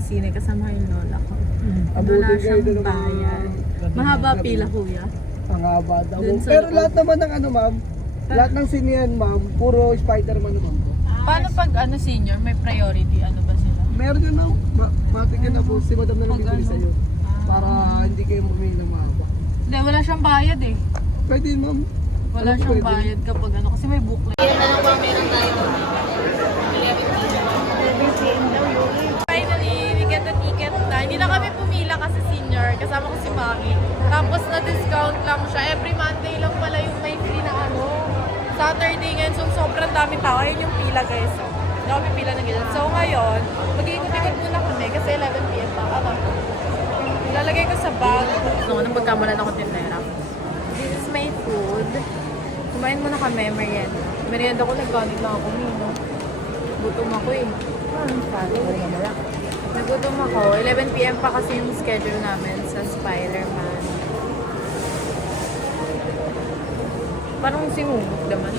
ng sine kasama yung lola ko. Wala Abutin kayo siyang doon ng mga... bayan. Mahaba pila, kuya. Ang haba daw. Dun sa Pero loob. lahat naman ng ano, ma'am, lahat ng sinihan, ma'am, puro Spider-Man naman po. Paano pag senior, may priority? Ano ba sila? Meron yun, ma'am. Matigyan na po. Si madam na lang Pag bibili ano? sa'yo. Para hindi kayo mamili ng mahaba. Hindi, wala siyang bayad eh. Pwede yun, ma'am. Wala Ano siyang pwede? bayad kapag kasi may booklet. Finally, we get the ticket na. Hindi na kami pumila kasi senior. Kasama ko si Mami. Tapos na-discount lang siya. Every Monday lang pala yung may free na Saturday ngayon. So, sobrang daming tao. Ayun yung pila, guys. So, hindi kami pila ng ganyan. So, ngayon, mag-iikot-ikot muna kami kasi 11 p.m. pa. Ilalagay ko sa bag. Nung pagkamulan ako tindera. This is my food. Kumain muna kami, merienda. Merienda ko, nagkanin lang ako. Gutom ako eh. Nagutom ako. 11 p.m. pa kasi yung schedule namin sa Spider-Man. Parang simumog naman.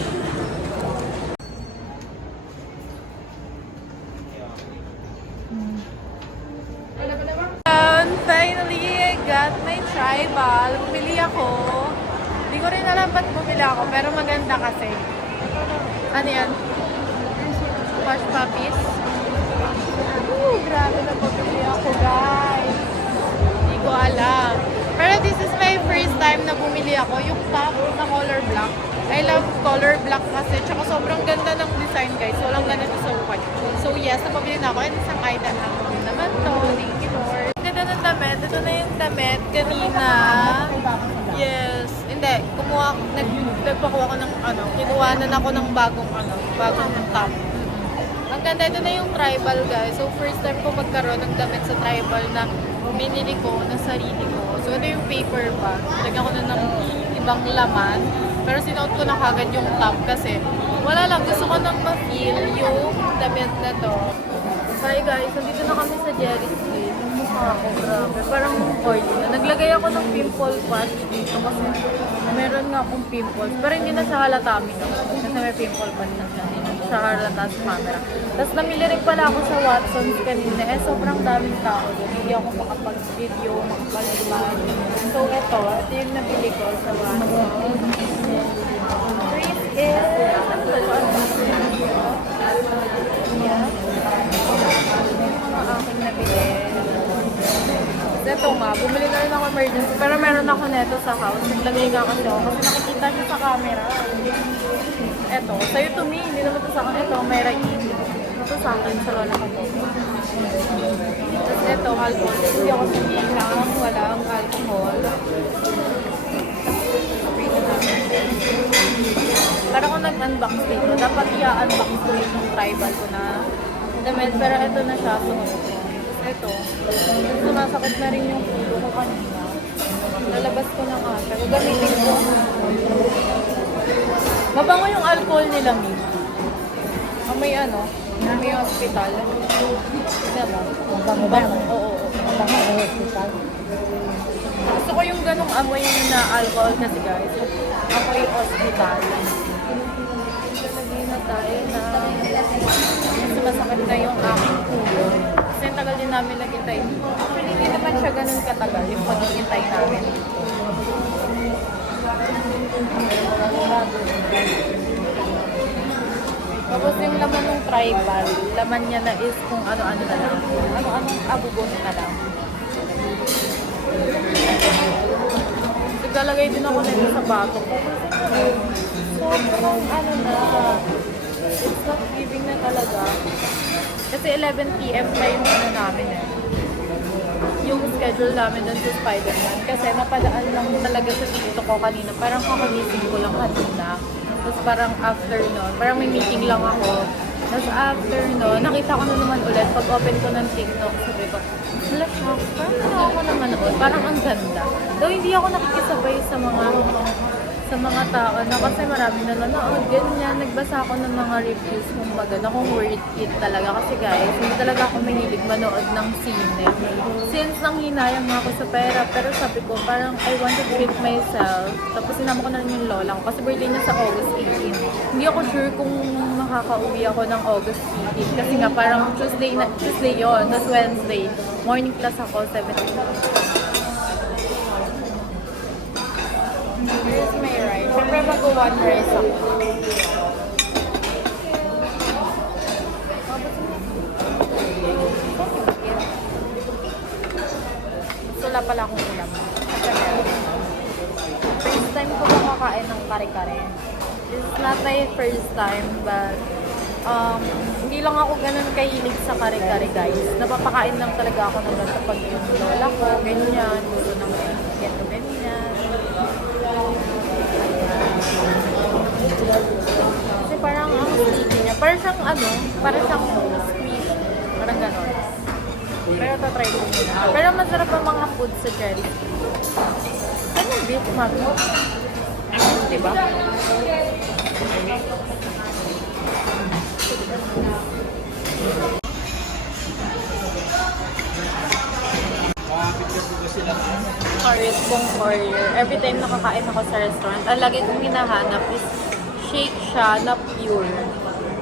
Finally, I got my tribal. Bumili ako. Hindi ko rin alam ba't bumili ako, pero maganda kasi. Ano yan? Hush puppies. Grabe na bumili ako, guys. Hindi ko alam. Pero this is my first time na bumili ako. Yung top na color black. I love color black kasi. Tsaka sobrang ganda ng design, guys. Walang ganito sa white. So yes, napabili na ako. And isang item naman to. Thank you, Lord. Ganda ng damit. Ito na yung damit kanina. Yes. Hindi. Nagpakuha ko ng kinuhanan ako ng bagong top. Ang ganda, ito na yung tribal, guys. So, first time ko magkaroon ng damit sa tribal na binili ko na sarili ko. So, ito yung paper bag. Lagyan ko na ng ibang laman. Pero sinuot ko na kagad yung top kasi wala lang. Gusto ko nang ma-feel yung damit na to. Hi guys, nandito na kami sa Jerry's Place. Yung mukha ko, grabe. Parang oily na. Naglagay ako ng pimple patch dito kasi meron nga akong pimples. Pero hindi na sa halata amin kasi may pimple patch na siya. Hindi na sa halata sa camera. Tapos namili rin pala ako sa Watson's kanina. Sobrang daming tao doon. Hindi ako makapag-video, makapag-live. So ito yung nabili ko sa Watson's. Chris is... Yeah. Aking nabili. Ito nga, bumili na rin ako emergency. Pero meron ako neto sa house. Naglagay nga kasi ako. Kasi nakikita siya sa camera. Ito, sa'yo to me. Hindi naman to sa akin. Ito, may right. Ito sa akin, sa lola ko po. Tapos ito, alcohol. Hindi ako sinilang. Walang alcohol. Para kung nag-unbox dito, dapat i-unbox ko yung tribal ko na damit. Pero ito na siya, sumunod ko. Ito, sumasakit na rin yung ulo ko kanina. Lalabas ko na nga siya. Gagamitin ko. Mabango yung alcohol nila, Mi. May hospital. Diba? Mabango. Oo. Mabango yung hospital. Gusto ko yung ganong amoy na alcohol kasi, guys. Amoy hospital. Lagay na tayo na sumasakit na yung aking ulo. Kasi ang tagal din namin naghintay. Actually, hindi naman siya ganun katagal yung paghihintay namin. Tapos yung laman ng tribal, laman niya na is kung ano-ano na lang. Ano-anong abubon na lang. Naglalagay din ako nito sa bato ko. Sobrang it's not giving na talaga. Kasi 11 p.m. na yung namin yung schedule namin dun sa Spider-Man. Kasi napadaan lang talaga sa dito ko kanina. Parang kakagising ko lang kanina. Tapos parang after nun, parang may meeting lang ako. Tapos after nun, nakita ko na naman ulit. Pag open ko ng TikTok, sabi ko, wala siya, parang ako naman noon. Parang ang ganda. Though hindi ako nakikisabay sa sa mga tao na kasi marami na nanonood, ganyan. Nagbasa ako ng mga reviews kung maganda, kung worth it talaga. Kasi guys, hindi talaga ako mahilig manood ng sine. Since nang hinayang nga ako sa pera, pero sabi ko parang I want to treat myself. Tapos sinama ko na rin yung lola ko kasi birthday niya sa August 18. Hindi ako sure kung makakauwi ako ng August 18 kasi nga parang Tuesday yon, tapos Wednesday. Morning class ako, 7:00. Here's my rice. Siyempre mag-one rice ako. Wala pala akong ulam. First time ko makakain ng kare-kare. This is not my first time, but hindi lang ako ganun kahilig sa kare-kare, guys. Napapakain lang talaga ako ng ganito pag yung lola ko, ganyan, gusto ng ganito, ganyan. Kasi parang ang sticky niya. Parang siyang parang siyang squeeze. Parang ganon. Pero tatry ko muna. Pero masarap ang mga food sa Cherry. Ano yung beef mato? Diba? Courier kong courier. Every time nakakain ako sa restaurant, ang lagi kong hinahanap is shake siya na pure.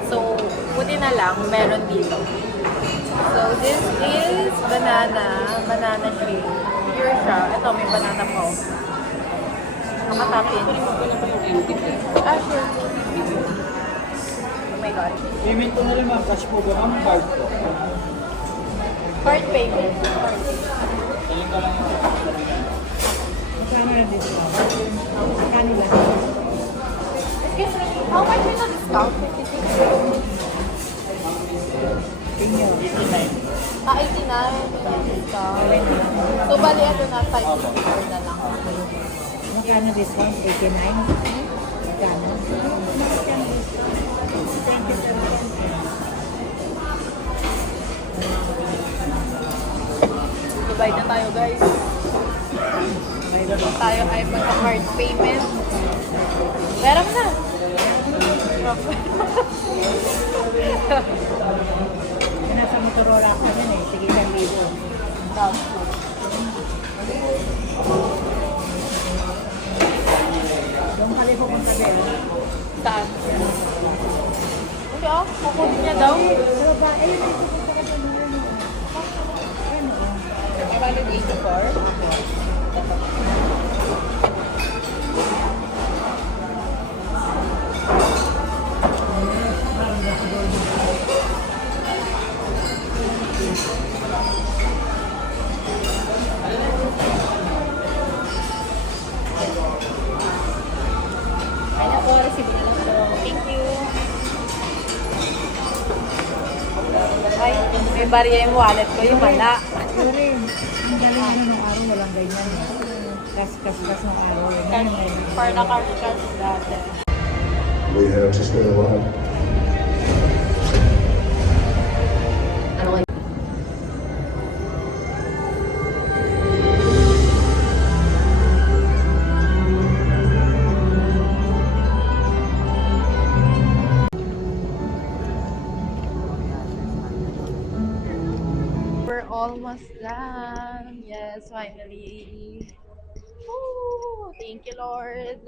So, buti na lang, meron dito. So, this is banana shake. Pure siya. Ito, may banana po. Nakatapin. Ah, sure. Oh my God. Payment ko na rin ma'am, cash po ba ma'am? Card po. Card payment. Magkano na discount? Magkano lang? Excuse me, how much is the discount? Inyo. 89 discount. So, bali ito na 5 na lang. Magkano discount? 89? Magkano? Divide na tayo, guys. Tayo ay magka-card payment. Pera mo na. Nasa Motorola ako din eh. Sige, 1,000. Doon pala po kung sabi. Saan? Hindi ah, kukunin niya daw. Pero ba, eh, ito po sa kanila. Ano? 184. Ay, naku, receipt ko. Thank you. Ay, may barya yung wallet ko, yung wala. Pero rin, ang galing naman ng araw, walang ganyan eh. Kas ng araw. Ngayon, may For the cash dati. We have to stay alive. We're almost done. Yes, finally. Woo! Thank you, Lord.